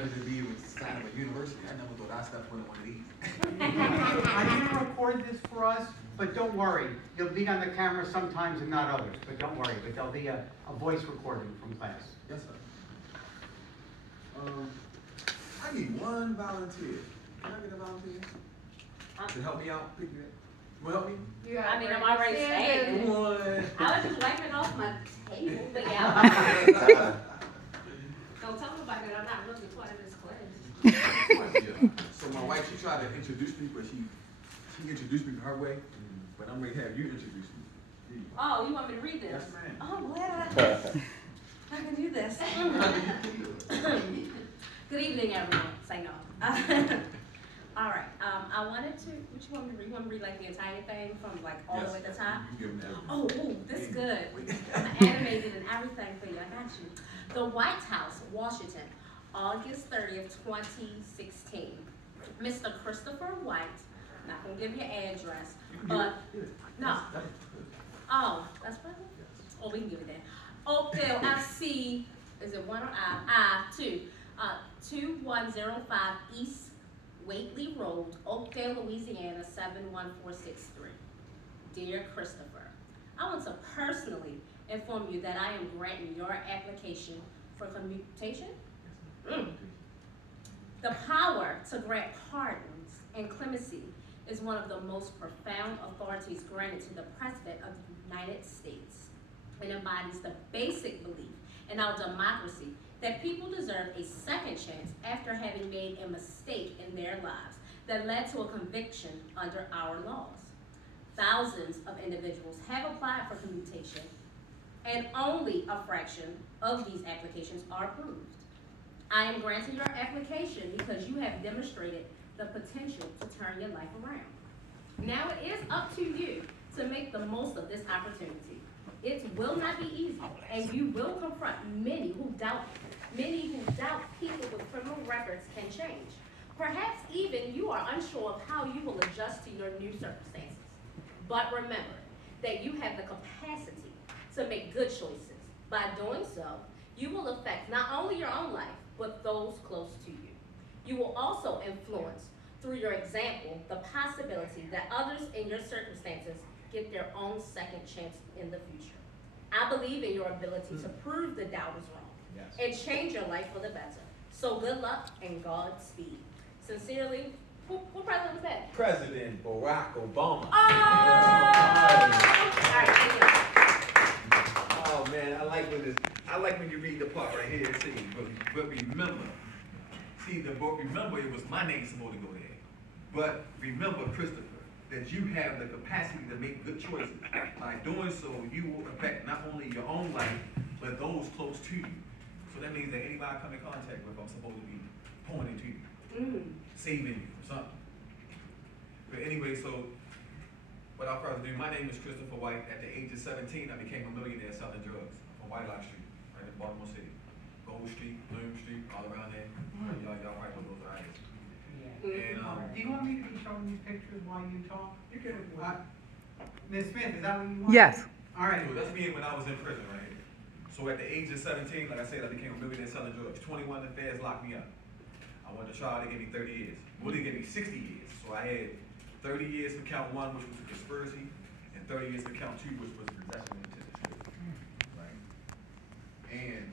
pleasure to be inside of a university. I never thought I'd step foot in one of these. I didn't record this for us, but don't worry. You'll be on the camera sometimes and not others, but don't worry. But there'll be a voice recording from class. Yes, sir. I need one volunteer. Can I get a volunteer? To help me out, pick me up. You want to help me? I mean, I'm already saying. Come on. I was just wiping off my table, but yeah. Don't tell nobody that I'm not really part of this class. So my wife, she tried to introduce me, but she introduced me her way. But I'm ready to have you introduce me. Oh, you want me to read this? Yes, ma'am. Oh, I'm glad I can do this. Good evening, everyone. Say no. All right. I wanted to. What you want me to read? You want me to read like the entire thing from like all the way at the top? You give them Oh, ooh, this is good. I'm animated and everything for you. I got you. The White House, Washington, August 30th, 2016. Mr. Christopher White. Not gonna give your address, but no. Oh, that's right. Oh, we can give it that. Oakdale, FC. Is it one or I? 2. 2105 East Waitley Road, Oakdale, Louisiana 71463. Dear Christopher, I want to personally inform you that I am granting your application for commutation. The power to grant pardons and clemency is one of the most profound authorities granted to the President of the United States. It embodies the basic belief in our democracy that people deserve a second chance after having made a mistake in their lives that led to a conviction under our laws. Thousands of individuals have applied for commutation, and only a fraction of these applications are approved. I am granting your application because you have demonstrated the potential to turn your life around. Now it is up to you to make the most of this opportunity. It will not be easy, and you will confront many who doubt people with criminal records can change. Perhaps even you are unsure of how you will adjust to your new circumstances. But remember that you have the capacity to make good choices. By doing so, you will affect not only your own life, but those close to you. You will also influence, through your example, the possibility that others in your circumstances get their own second chance in the future. I believe in your ability to prove the doubters wrong and change your life for the better. So good luck and Godspeed. Sincerely, who president was that? President Barack Obama. Oh! All right, thank you. Oh man, I like when you read the part right here. See, but remember, see the book. Remember, it was my name supposed to go there. But remember, Christopher, that you have the capacity to make good choices. By doing so, you will affect not only your own life, but those close to you. So that means that anybody I come in contact with, I'm supposed to be pointing to you, saving you from something. But anyway, so without further ado, my name is Christopher White. At the age of 17, I became a millionaire selling drugs on White Lock Street, right in Baltimore City. Gold Street, Bloom Street, all around there. Y'all probably know those areas. And, Do you want me to be showing these pictures while you talk? you can, Ms. Smith, is that what you want? Yes. All right. so that's me when I was in prison right here. So at the age of 17, like I said, I became a millionaire selling drugs. 21, the feds locked me up. I went to trial, they gave me 30 years. Well, they gave me 60 years. So I had 30 years for count 1, which was a conspiracy, and 30 years for count 2, which was possession with intent to steal. Right? And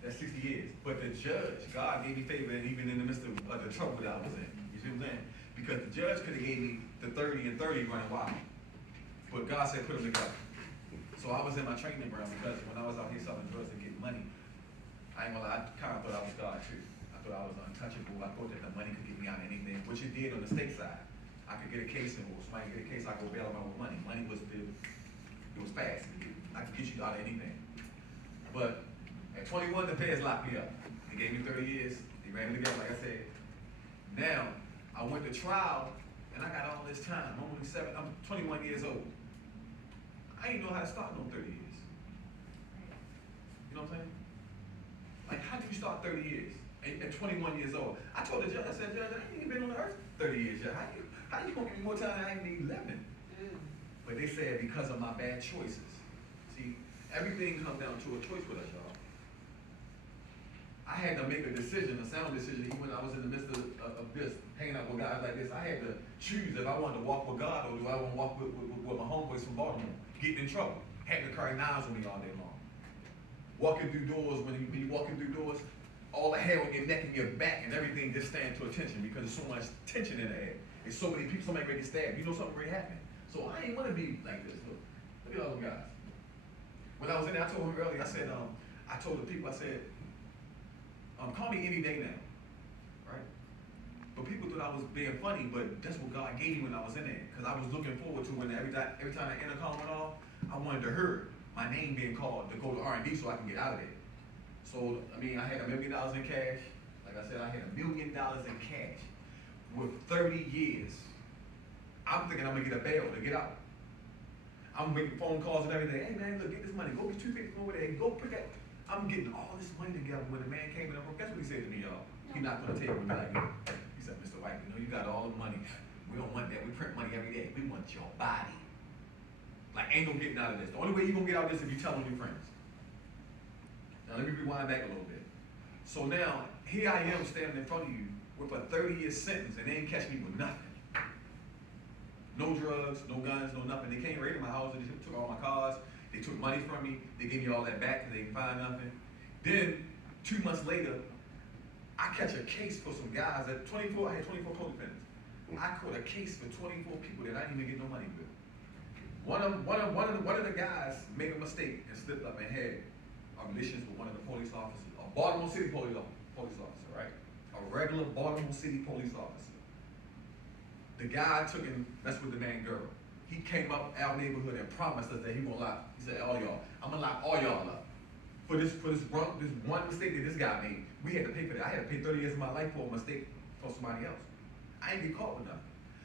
that's 60 years. But the judge, God gave me favor, and even in the midst of the trouble that I was in. You see what I'm saying? Because the judge could have gave me the 30 and 30 running wild. But God said put them together. So I was in my training ground because when I was out here selling drugs and getting money, I ain't gonna lie, I kind of thought I was God too. I thought I was untouchable. I thought that the money could get me out of anything, which it did on the state side. I could get a case and somebody get a case, I could go bail them out with money. Money was it was fast. I could get you out of anything. But at 21, the feds locked me up. They gave me 30 years. They ran me together, like I said. Now, I went to trial, and I got all this time. I'm 21 years old. I didn't know how to start no 30 years. You know what I'm saying? Like, how do you start 30 years at 21 years old? I told the judge, I said, Judge, I ain't even been on the earth 30 years yet. How you gonna give me more time than I ain't even 11? But they said because of my bad choices. See, everything comes down to a choice with us, y'all. I had to make a decision, a sound decision, even when I was in the midst of this, hanging out with guys like this. I had to choose if I wanted to walk with God or do I want to walk with my homeboys from Baltimore, getting in trouble, having to carry knives with me all day long. Walking through doors, when you walking through doors, all the hair on your neck and your back and everything just stand to attention because there's so much tension in the air. There's so many people, somebody ready to stab. You know something really happening. So I ain't want to be like this. Look at all them guys. When I was in there, I told him earlier, I said, I told the people, I said, call me any day now, right? But people thought I was being funny, but that's what God gave me when I was in there. Because I was looking forward to when every time the intercom went off, I wanted to hear my name being called to go to R&D so I can get out of there. So, I mean, I had $1 million in cash. Like I said, I had $1 million in cash with 30 years. I'm thinking I'm gonna get a bail to get out. I'm making phone calls and everything. Hey man, look, get this money. Go get $250 from over there. Go put that. I'm getting all this money together. When the man came in, guess what he said to me, y'all? He knocked on the table and be like, he said, Mr. White, you know you got all the money. We don't want that. We print money every day. We want your body. Like, ain't no getting out of this. The only way you gonna get out of this is if you tell on your friends. Now let me rewind back a little bit. So now, here I am standing in front of you with a 30-year sentence and they ain't catch me with nothing. No drugs, no guns, no nothing. They came right in my house and they took all my cars. They took money from me. They gave me all that back because they didn't find nothing. Then, 2 months later, I catch a case for some guys at 24, I had 24 co-defendants. I caught a case for 24 people that I didn't even get no money with. One of the guys made a mistake and slipped up and had relations with one of the police officers, a Baltimore City police officer, right? A regular Baltimore City police officer. The guy took and messed with the man girl. He came up our neighborhood and promised us that he won't lie. He said, all y'all, I'm gonna lock all y'all up. For this one mistake that this guy made, we had to pay for that. I had to pay 30 years of my life for a mistake for somebody else. I ain't get caught with nothing.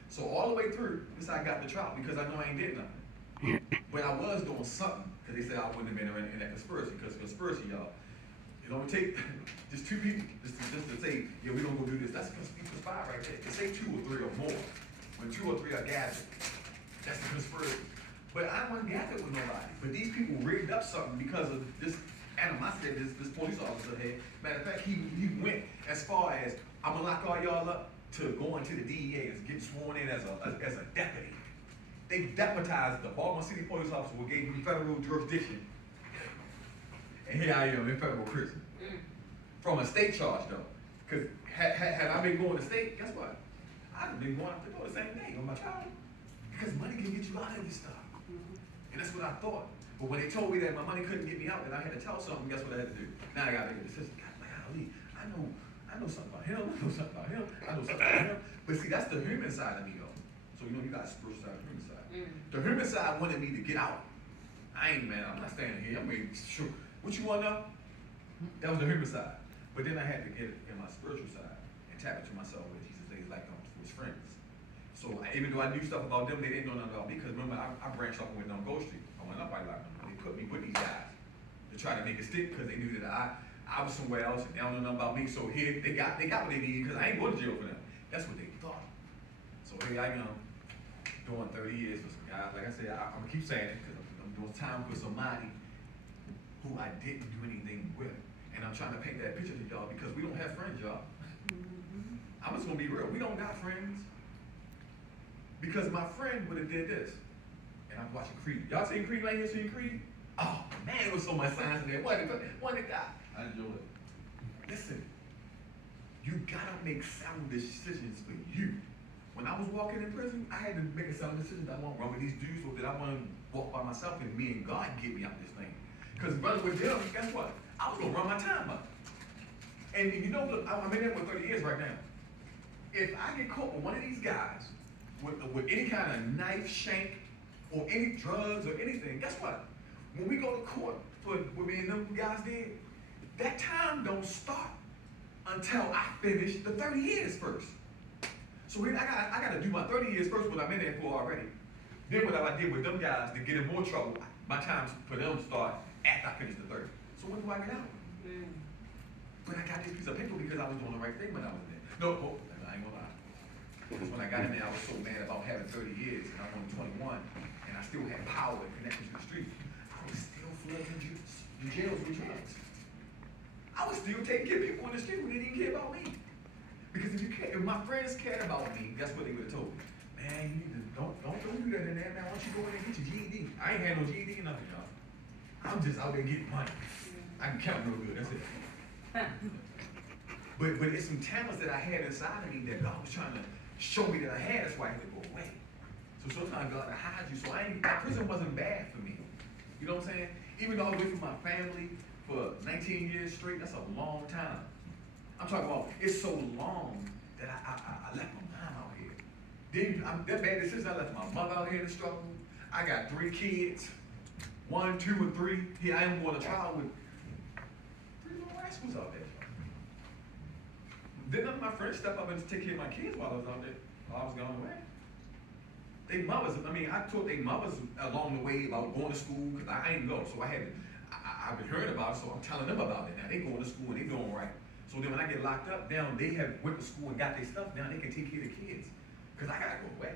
So all the way through, this I got the trial because I know I ain't did nothing. But I was doing something, because they said I wouldn't have been in that conspiracy, because conspiracy, y'all, it don't take just two people just to say, yeah, we don't go do this. That's a conspire right there. It say 2 or 3 or more. When 2 or 3 are gathered, that's the conspiracy. But I wasn't gathered with nobody. But these people rigged up something because of this animosity that this police officer had. Matter of fact, he went as far as, I'm gonna lock all y'all up, to going to the DEA and getting sworn in as a deputy. They deputized the Baltimore City police officer who gave me federal jurisdiction. And here I am in federal prison. From a state charge though. Because had I been going to state, guess what? I'd have been going up to go the same day on my trial. Because money can get you out of this stuff. And that's what I thought. But when they told me that my money couldn't get me out, and I had to tell something, guess what I had to do? Now I gotta make a decision. Golly, I know something about him, I know something about him, I know something about him. But see, that's the human side of me though. So you got a spiritual side, human side. The human side wanted me to get out. I ain't, man, I'm not standing here. I'm ready to shoot. What you want to know? That was the human side. But then I had to get in my spiritual side and tap into myself with Jesus. They like his friends. So even though I knew stuff about them, they didn't know nothing about me. Because remember, I branched off and went down Gold Street. I went up by like them. They put me with these guys to try to make it stick because they knew that I was somewhere else and they don't know nothing about me. So here they got what they needed because I ain't going to jail for them. That's what they thought. So here I am doing 30 years for some guys. Like I said, I'm gonna keep saying it because I'm doing time for somebody who I didn't do anything with. And I'm trying to paint that picture to y'all because we don't have friends, y'all. I'm just gonna be real. We don't got friends. Because my friend would have did this. And I'm watching Creed. Y'all seen Creed right here? Seen Creed? Oh man, there was so much science in there. One that got. I enjoy it. Listen, you gotta make sound decisions for you. When I was walking in prison, I had to make a sound decision that I want to run with these dudes or that I want to walk by myself and me and God get me out this thing. Because brother with them, guess what? I was gonna run my time up. And you know, look, I'm in there for 30 years right now. If I get caught with one of these guys with any kind of knife, shank, or any drugs or anything, guess what? When we go to court for what me and them guys did, that time don't start until I finish the 30 years first. So I gotta do my 30 years first, what I'm in there for already. Then what I did with them guys to get in more trouble, my time for them start after I finish the 30. So when do I get out? But I got this piece of paper because I was doing the right thing when I was in there. No, I ain't gonna lie. Because when I got in there, I was so mad about having 30 years, and I'm only 21, and I still had power and connection to the street. I was still flooding the jails with drugs. I I was still taking care of people in the street who didn't even care about me. Because if my friends cared about me, guess what they would have told me? Man, you need to don't do that in there, man. Why don't you go in and get your GED? I ain't had no GED or nothing, y'all. I'm just out there getting money. I can count real good, that's it. But it's some talents that I had inside of me that God was trying to show me that I had. That's why I had to go away. So sometimes God will hide you. So prison wasn't bad for me. You know what I'm saying? Even though I was away from my family for 19 years straight, that's a long time. I'm talking about, it's so long that I left my mom out here. Then, that bad decision, I left my mother out here to struggle. I got 3 kids, 1, 2, and 3. Here I am going to trial with 3 little rascals out there. Then none of my friends step up and take care of my kids while I was out there, while I was gone away. They mothers, I taught they mothers along the way about going to school, because I ain't go, so I've been hearing about it, so I'm telling them about it now. They going to school and they doing right. So then when I get locked up, now they have went to school and got their stuff, now they can take care of the kids, because I gotta go away.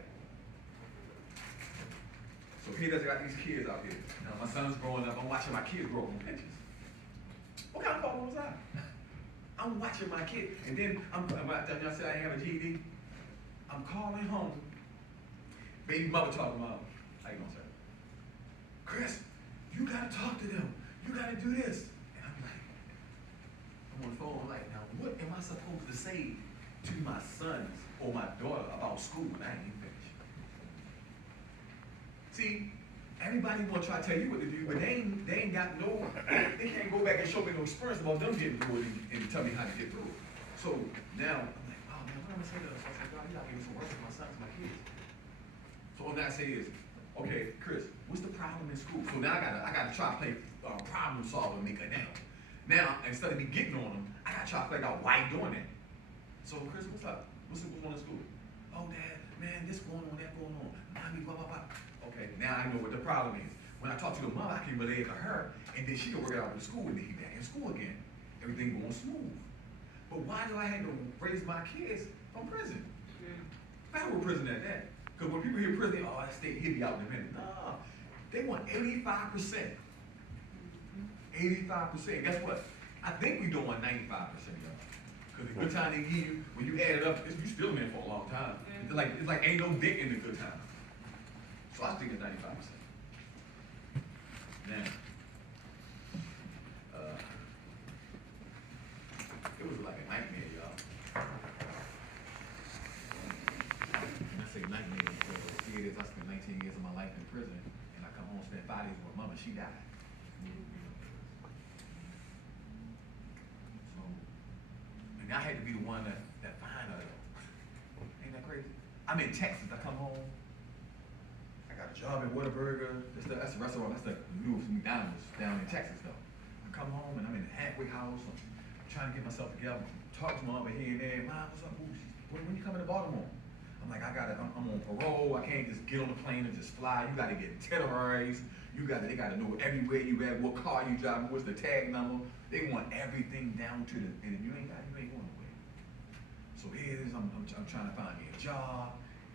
So here I got these kids out here. Now my son's growing up, I'm watching my kids grow up in pictures. What kind of father was I? I'm watching my kid, and then I said I ain't have a GED. I'm calling home. Baby mother talking about, how you gonna say? Chris, you gotta talk to them. You gotta do this. And I'm like, I'm on the phone, I'm like, now what am I supposed to say to my sons or my daughter about school when I ain't even finished? See, everybody wanna try to tell you what to do, but they ain't got no, they can't go back and show me no experience about them getting through it and tell me how to get through it. So now, I'm like, oh man, what am I saying to them? So I said, God, you gotta give me some work for my sons, my kids. So what I say is, okay, Chris, what's the problem in school? So now I gotta try to play problem solver maker now. Now, instead of me getting on them, I gotta try to figure out why you doing that. So Chris, what's up? What's going on in school? Oh Dad, man, this going on, that going on. Mommy, blah, blah, blah. Okay, now I know what the problem is. When I talk to the mother, I can relate it to her, and then she can work it out with the school, and then he back in school again. Everything going smooth. But why do I have to raise my kids from prison? Federal prison at that. Because when people hear prison, oh, that state, he'll be out in a minute. No, they want 85%. 85%. Guess what? I think we doing 95%, y'all. Because the good time they give you, when you add it up, you still in there for a long time. It's like ain't no dick in the good time. So I think it's 95%. Now, it was like a nightmare, y'all. When I say nightmare, because here it is, I spent 19 years of my life in prison, and I come home, spend 5 days with my mama, she died. So, and I had to be the one that find her. Ain't that crazy? I'm in Texas, I come home, I got a job at Whataburger, that's the restaurant, that's the newest McDonald's down in Texas though. I come home and I'm in the halfway house, I'm trying to get myself together, talk to mom over here and there, Mom, what's up, boo? When you coming to Baltimore? I'm like, I'm on parole, I can't just get on the plane and just fly, you gotta get terrorized, they gotta know everywhere you at, what car you driving, what's the tag number, they want everything down to the, and if you ain't going nowhere. So here it is, I'm trying to find me a job,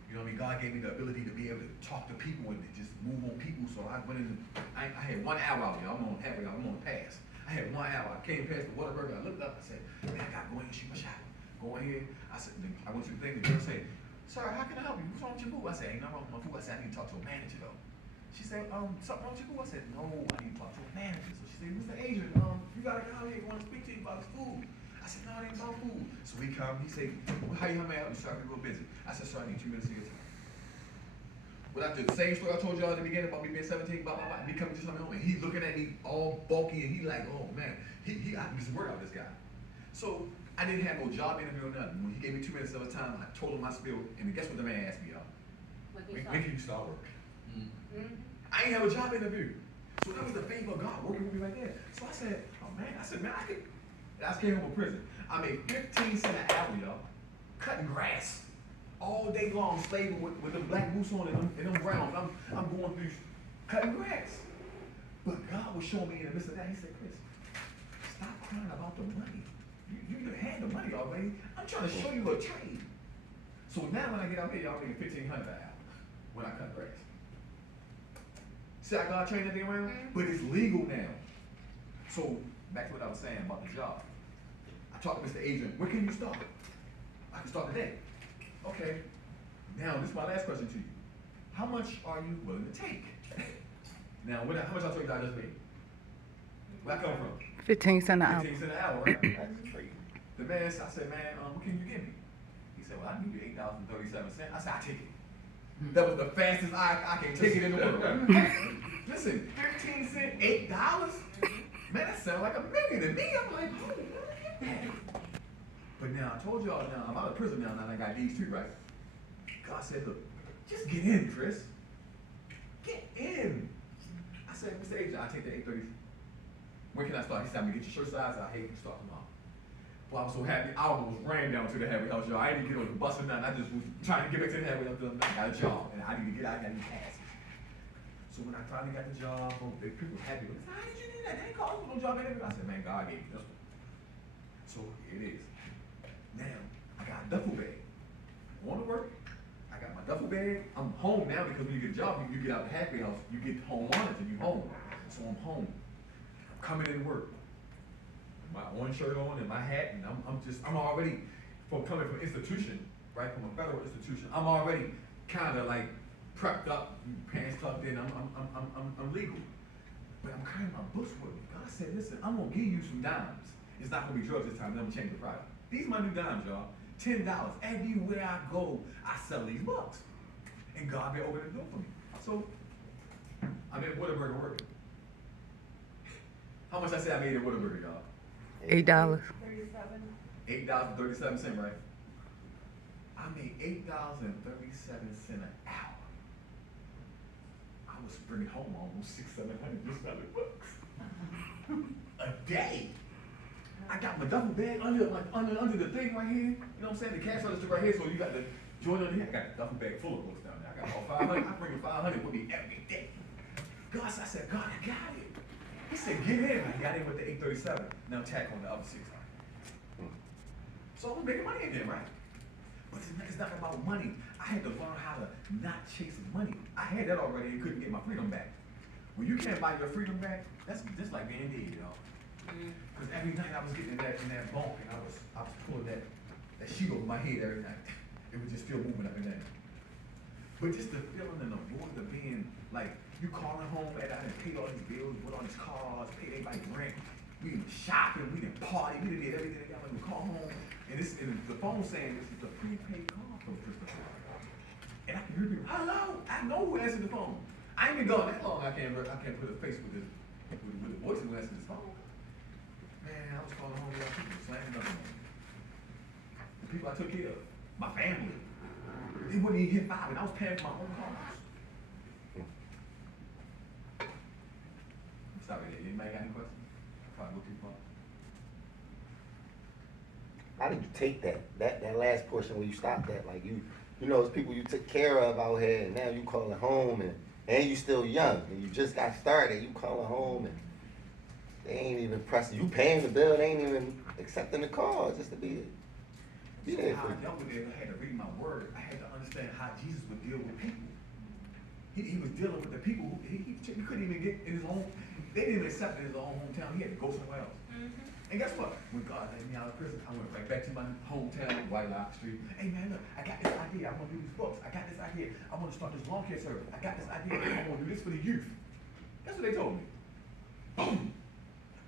you know what I mean, God gave me the ability to be able to talk to people and to just move on people, so I went in, I had 1 hour out here, I'm on the pass. I had 1 hour, I came past the Whataburger, I looked up, I said, man, I gotta go in and shoot my shot. Go in here, I said, I went to the thing, the girl said, sir, how can I help you? What's wrong with your boo? I said, ain't nothing wrong with my boo. I said, I need to talk to a manager though. She said, something wrong with your boo? I said, no, I need to talk to a manager. So she said, Mr. Adrian, you got a guy out here who wants to speak to you about his food. I said, no, it ain't about food. So he come, he said, well, how may I help you? Sir, I'm real busy. I said, sir, I need 2 minutes of your time. Well, after the same story I told y'all at the beginning about me being 17, blah, blah, blah, me coming to something home, and he's looking at me all bulky, and he like, oh man, I can get some work out of this guy. So I didn't have no job interview or nothing. When he gave me 2 minutes of his time, I told him my spiel, and guess what the man asked me, y'all? When can you start work? I ain't have a job interview. So that was the favor of God working with me right there. So I said, oh man, I could. I just came home from prison. I made 15 cents an hour, y'all, cutting grass. All day long, slaving with the black boots on and them browns. I'm going through cutting grass. But God was showing me in the midst of that, he said, Chris, stop crying about the money. You had the money already. I'm trying to show you a trade. So now when I get out here, y'all making $1,500 an hour when I cut grass. See how God changed that thing around? But it's legal now. So back to what I was saying about the job. I talked to Mr. Agent, when can you start? I can start today. Okay, now this is my last question to you. How much are you willing to take? Now, how much I told you I just made? Where I come from? 15 cents an hour. 15 cents an hour, right? That's free. The man, I said, man, what can you give me? He said, well, I can give you $8.37. I said, I take it. That was the fastest I can take it in the world. Listen, 15 cents, $8? Man, that sounds like a million to me. I'm like, oh, where did I get that? But now, I told y'all now, I'm out of prison now, and I got these two, right? God said, look, just get in, Chris. Get in. I said, Mr. Agent, I'll take the 8:30. When can I start? He said, I'm gonna get your shirt size. I hate to start tomorrow. Well, I was so happy. I almost ran down to the halfway house, y'all. I didn't get on the bus or nothing. I just was trying to get back to the halfway house. I got a job, and I need to get out. I got these passes. So when I finally got the job, people were happy with it. How did you do that? They ain't calling for no job. I said, man, God gave me this one. So here it is. Now, I got a duffel bag. Want to work? I got my duffel bag. I'm home now because when you get a job, you get out the halfway house, you get home on it and you home. So I'm home. I'm coming in to work. My orange shirt on and my hat, and I'm already coming from institution, right? From a federal institution. I'm already kind of like prepped up, pants tucked in. I'm legal, but I'm carrying my books with me. God said, listen, I'm gonna give you some dimes. It's not gonna be drugs this time. I'm gonna change the product. These are my new dimes, y'all. $10. Everywhere I go, I sell these books, and God been opening the door for me. So I'm in Whataburger working. How much I say I made at Whataburger, y'all? $8. $8.37, right? I made $8.37 an hour. I was bringing home almost $600-700 just selling books a day. I got my duffel bag under the thing right here. You know what I'm saying? The cash register right here. So you got the joint under here. I got a duffel bag full of books down there. I got all 500. I bring 500 with me every day. God, I said, God, I got it. He said, get in. I got in with the 837. Now tack on the other 600. So I'm making money again, right? But it's not about money. I had to learn how to not chase money. I had that already and couldn't get my freedom back. When you can't buy your freedom back, that's just like being dead, you know. Because every night I was getting in that bunk and I was pulling that sheet over my head every night. It was just still moving up and down. But just the feeling and the void of being like, you calling home and I done paid all these bills, bought all these cars, paid everybody rent. We done shopping, we done party, we done did everything that got when we call home. And the phone saying this is the prepaid call from Christopher. And I can hear people, hello, I know who answered the phone. I ain't been gone that long, I can't put a face with the voice who answered this phone. Man, I was calling home, y'all, people slamming up on me. The people I took care of, my family. They wouldn't even hit 5, and I was paying for my own cars. Stop it there. Anybody got any questions? Probably go too far. How did you take that last portion where you stopped at? Like you know, it's people you took care of out here, and now you calling home, and you still young, and you just got started. You calling home, and they ain't even pressing. You paying the bill, they ain't even accepting the call just to be there So for how you. I dealt with it, I had to read my word. I had to understand how Jesus would deal with people. He was dealing with the people who he couldn't even get in his own. They didn't even accept it in his own hometown. He had to go somewhere else. And guess what? When God let me out of prison, I went right back to my hometown, White Lock Street. Hey man, look, I got this idea. I want to do these books. I got this idea. I want to start this lawn care service. I got this idea. I want to do this for the youth. That's what they told me. Boom.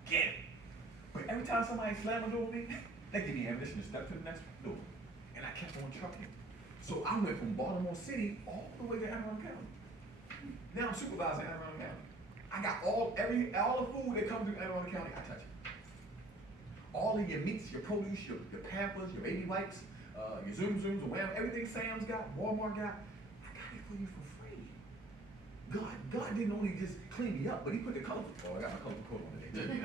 Get it. But every time somebody slammed a door with me, they give me ammunition to step to the next door. And I kept on trucking. So I went from Baltimore City all the way to Anne Arundel County. Now I'm supervising Anne Arundel County. I got all the food that comes through Anne Arundel County, I touch it. All of your meats, your produce, your Pampers, your baby wipes, your Zoom Zooms, or whatever, everything Sam's got, Walmart got, I got it for you for free. God didn't only just clean me up, but he put the colorful, I got my colorful coat on today. He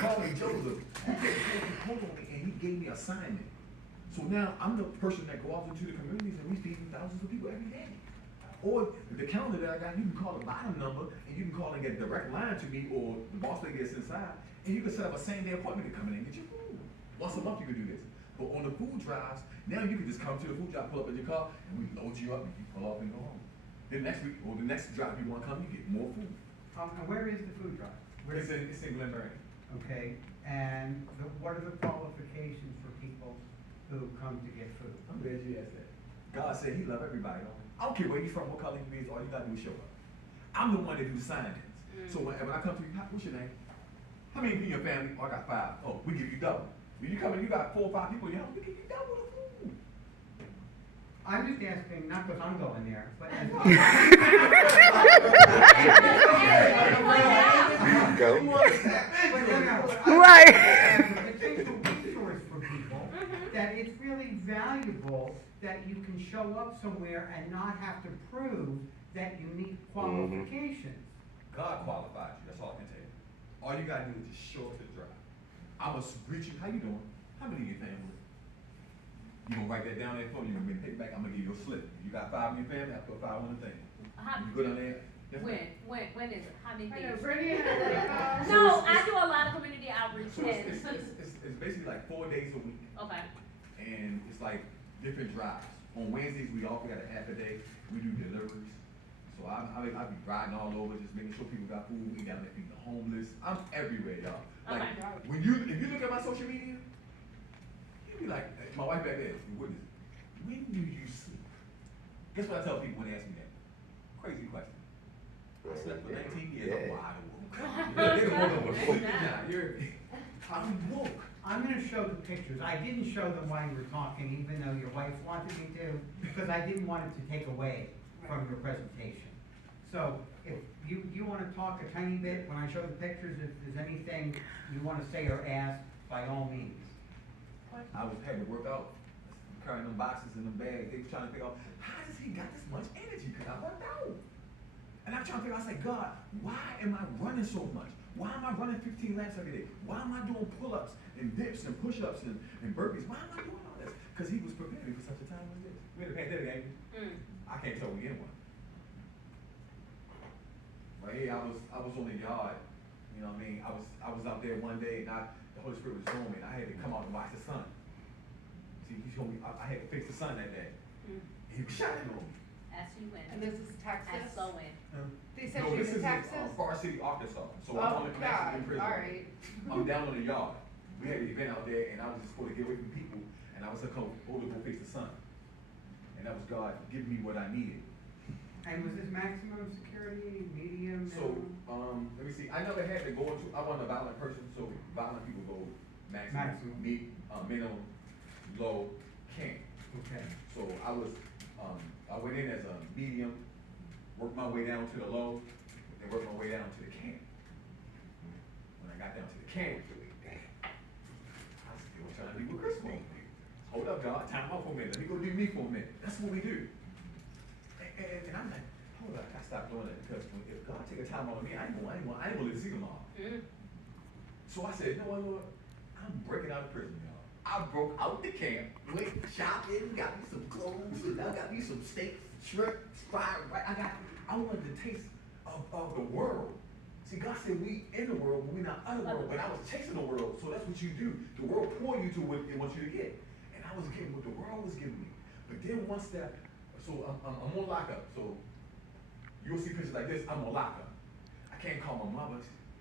called me Joseph. He put the colorful coat on me and he gave me an assignment. So now I'm the person that goes out into the communities and we feed thousands of people every day. Or the calendar that I got, you can call the bottom number and you can call and get a direct line to me or the boss that gets inside and you can set up a same day appointment to come in and get your food. Once a month you can do this. But on the food drives, now you can just come to the food drive, pull up in your car, and we load you up and you pull off and go home. Then next week, or the next drive you want to come, you get more food. And where is the food drive? It's in Glen Burnie. Okay, And what are the qualifications for people who come to get food? I'm glad you asked that. God said he love everybody. I don't care where you from, what color you is, all you gotta do is show up. I'm the one that do sign-ins. So when I come to you, what's your name? How many people in your family? Oh, I got 5. Oh, we give you double. When you come in, you got 4 or 5 people in your house, we give you double the food. I'm just asking, not because I'm going there, but as Go. Right. As a potential resource for people, that it's really valuable that you can show up somewhere and not have to prove that you meet qualifications. God qualified you, that's all I can tell you. All you gotta do is just show up to the drive. I must greet you, how you doing? How many in your family? You gonna write that down there for me, you're gonna take it back, I'm gonna give you a slip. If you got 5 in your family, I put 5 on the thing. You go down there. When is it? How many I know, things? Brittany has No, I do a lot of community outreach. So it's basically like 4 days a week. Okay. And it's like different drives. On Wednesdays, we also got a half a day, we do deliveries. So I be riding all over, just making sure people got food, we down there feeding the homeless. I'm everywhere, y'all. Like, Okay. if you look at my social media, you be like, my wife back there, you witness, when do you sleep? Guess what I tell people when they ask me that? Crazy question. I slept for 19 years, I'm wide awake. They don't want to sleep now, I'm woke. I'm gonna show the pictures. I didn't show them while you were talking, even though your wife wanted me to, because I didn't want it to take away from your presentation. So if you wanna talk a tiny bit when I show the pictures, if there's anything you wanna say or ask, by all means. I was having to work out, carrying them boxes in the bag. They was trying to figure out, how does he got this much energy? Because I worked out. And I'm trying to figure out, I was like, God, why am I running so much? Why am I running 15 laps every day? Why am I doing pull-ups and dips and push-ups and burpees? Why am I doing all this? Because he was preparing me for such a time as this. We had a pandemic, ain't we? I can't tell we in one. Right here, I was on the yard. You know what I mean? I was out there one day and the Holy Spirit was on me and I had to come out and watch the sun. See, he told me I had to face the sun that day. He was shining on me. As you win. And this is Texas? As so win. They sent No, you this to is Texas? in Far City, Arkansas. So Oh, I'm on the God, Mexican prison. alright. I'm down on the yard. We had an event out there and I was just supposed to get away from people and I was supposed to go face the sun. And that was God giving me what I needed. And was this maximum security, medium, So, minimum? let me see, I never had to go into, I wasn't a violent person, so violent people go maximum, minimum, low, can't. Okay. So I went in as a medium, worked my way down to the low, and worked my way down to the camp. When I got down to the camp, I was still trying to be with Chris for a minute. Hold up, God, time out for a minute, let me go do me for a minute. That's what we do. And I'm like, hold up, I stopped doing that because if God take a time on me, I ain't gonna let see them all. So I said, you know what, Lord, I'm breaking out of prison, y'all. I broke out the camp, went shopping, got me some clothes, and I got me some steaks, shrimp, fried right. I wanted the taste of the world. See, God said we in the world, but we not of the world. But I was chasing the world, so that's what you do. The world pour you to what it wants you to get. And I was getting what the world was giving me. But then once that, so I'm on lockup. So you'll see pictures like this, I'm on lockup. I can't call my mother.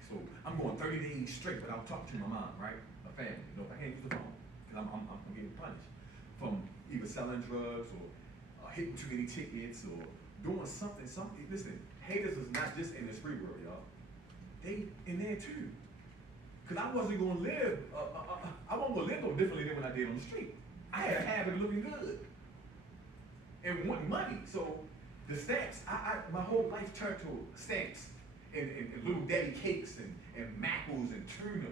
So I'm going 30 days straight, but I'm talking to my mom, right? My family. You know, I can't use the phone. Because I'm getting punished from either selling drugs or hitting too many tickets or doing something. Listen, haters is not just in the street world, y'all. They in there too. Because I wasn't going to live, I wasn't going to live no differently than when I did on the street. I had a habit of looking good and wanting money. So the stamps, my whole life turned to stamps and little daddy cakes and mackles and tuna.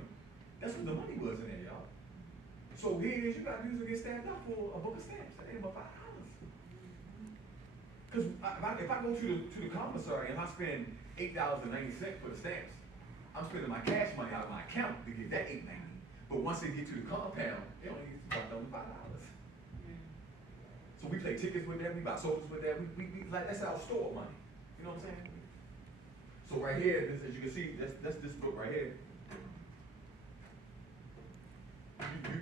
That's what the money was in there, y'all. So here it is, you gotta do is get stamped up for a book of stamps. That ain't about $5. Because if I go to the commissary and I spend $8.90 for the stamps, I'm spending my cash money out of my account to get that $8.90. But once they get to the compound, they only get $5. So we play tickets with that, we buy sodas with that, we like that's our store money. You know what I'm saying? So right here, as you can see, that's this book right here.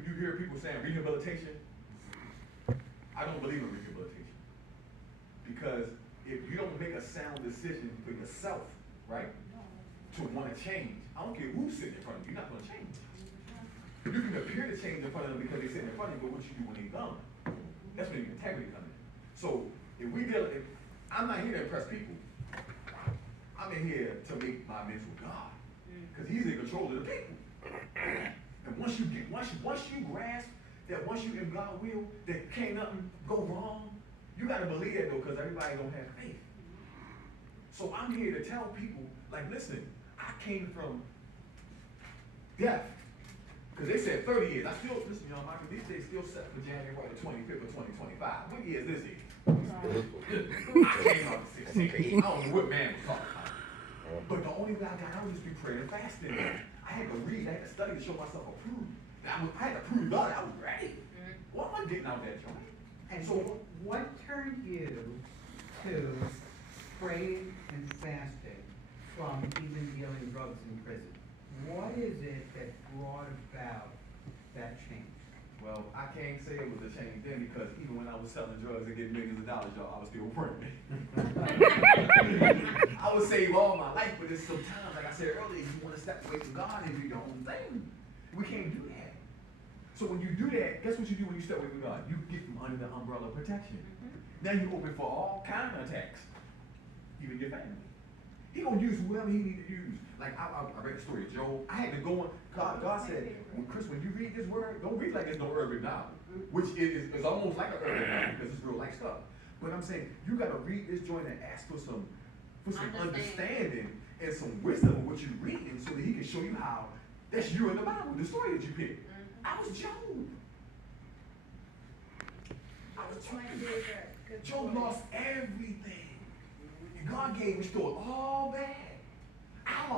You hear people saying rehabilitation. I don't believe in rehabilitation. Because if you don't make a sound decision for yourself, right, to want to change, I don't care who's sitting in front of you, you're not going to change. You can appear to change in front of them because they sit in front of you, but what you do when they're gone. That's when your integrity comes in. So if I'm not here to impress people. I'm in here to make my amends with God. Because he's in control of the people. And once you grasp that once you in God's will, that can't nothing go wrong, you gotta believe that though, because everybody don't have faith. So I'm here to tell people, like, listen, I came from death. Because they said 30 years. Listen, y'all, Michael, these days still set for January the 25th of 2025. What year is this year? I came out at 16. I don't know what man was talking about. But the only way I would just be praying and fasting. I had to read, I had to study to show myself approved. I had to prove to God I was ready. Well, I'm getting out that joint. And so what turned you to praying and fasting from even dealing drugs in prison? What is it that brought about that change? Well, I can't say it was a change then because even when I was selling drugs and getting millions of dollars, y'all, I was still praying. I would save all my life, but there's sometimes, like I said earlier, you want to step away from God and do your own thing. We can't do that. So when you do that, guess what you do when you step away from God? You get from under the umbrella of protection. Now you open for all kinds of attacks, even your family. He gonna use whoever he need to use. Like I read the story of Job. I had to go on. God said, Chris, when you read this word, don't read like it's no urban novel, which is almost like an urban novel because it's real life stuff. But I'm saying you gotta read this joint and ask for some understanding and some wisdom of what you're reading, so that he can show you how that's you in the Bible, the story that you picked. I was Job. Job lost everything. And God restored all back. I lost